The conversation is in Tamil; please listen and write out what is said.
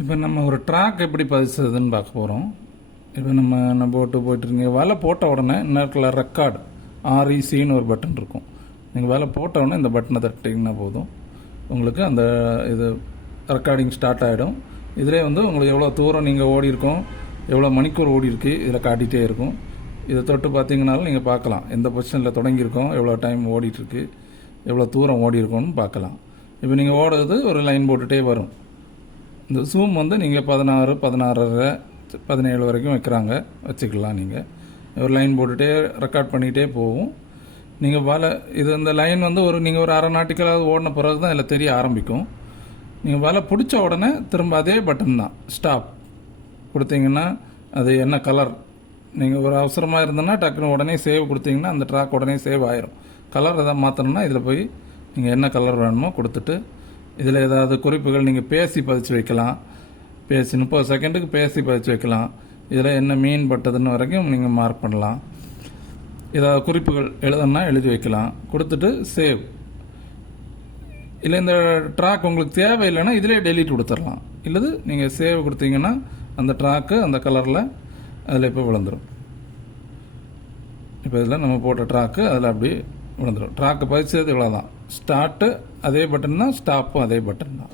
இப்போ நம்ம ஒரு ட்ராக் எப்படி பதிச்சதுன்னு பார்க்க போகிறோம் இப்போ நம்ம நம்ம போட்டு போயிட்டுருங்க வலை போட்ட உடனே இன்னொரு ரெக்கார்டு ஆர்இசின்னு ஒரு பட்டன் இருக்கும். நீங்கள் வலை போட்ட உடனே இந்த பட்டனை தட்டிங்கன்னா போதும். உங்களுக்கு அந்த இது ரெக்கார்டிங் ஸ்டார்ட் ஆகிடும் இதிலே வந்து உங்களுக்கு எவ்வளோ தூரம் நீங்கள் ஓடி இருக்கோம் எவ்வளோ மணிக்கூர் ஓடி இருக்கு இதில் காட்டிகிட்டே இருக்கும். இதை தொட்டு பார்த்தீங்கனாலும் நீங்கள் பார்க்கலாம். எந்த பொசிஷனில் தொடங்கியிருக்கோம் எவ்வளோ டைம் ஓடிட்டுருக்கு எவ்வளோ தூரம் ஓடி இருக்கோன்னு பார்க்கலாம். இப்போ நீங்கள் ஓடுறது ஒரு லைன் போட்டுகிட்டே வரும். இந்த ஜூம் வந்து நீங்கள் பதினாறு பதினாறரை பதினேழு வரைக்கும் வைக்கிறாங்க. வச்சுக்கலாம் நீங்கள் ஒரு லைன் போட்டுகிட்டே ரெக்கார்ட் பண்ணிகிட்டே போகும் நீங்கள் வலை இது இந்த லைன் வந்து ஒரு நீங்கள் ஒரு அரை நாட்டுக்களாவது ஓடின பிறகு தான் இதில் தெரிய ஆரம்பிக்கும். நீங்கள் வலை பிடிச்ச உடனே திரும்ப அதே பட்டன் தான். ஸ்டாப் கொடுத்தீங்கன்னா அது என்ன கலர் நீங்கள் ஒரு அவசரமாக இருந்ததுன்னா டக்குன்னு உடனே சேவ் கொடுத்தீங்கன்னா அந்த ட்ராக் உடனே சேவ் ஆயிரும். கலர் எதாவது மாற்றணும்னா இதில் போய் நீங்கள் என்ன கலர் வேணுமோ கொடுத்துட்டு இதில் ஏதாவது குறிப்புகள் நீங்கள் பேசி பதிச்சு வைக்கலாம். பேசி முப்பது செகண்டுக்கு பேசி பதிச்சு வைக்கலாம். இதில் என்ன மீன் பட்டதுன்னு வரைக்கும் நீங்கள் மார்க் பண்ணலாம். ஏதாவது குறிப்புகள் எழுதணும்னா எழுதி வைக்கலாம். கொடுத்துட்டு சேவ் இல்லை இந்த ட்ராக் உங்களுக்கு தேவையில்லைன்னா இதிலே டெலிட் கொடுத்துடலாம். இல்லது நீங்கள் சேவ் கொடுத்தீங்கன்னா அந்த ட்ராக்கு அந்த கலரில் அதில் இப்போ விழுந்துடும் இப்போ இதில் நம்ம போட்ட ட்ராக்கு அதில் அப்படி விழுந்துடும் ட்ராக்கு பதிச்சது இவ்வளோ தான் ஸ்டார்ட்டு அதே பட்டன் தான் ஸ்டாப்பும் அதே பட்டன் தான்.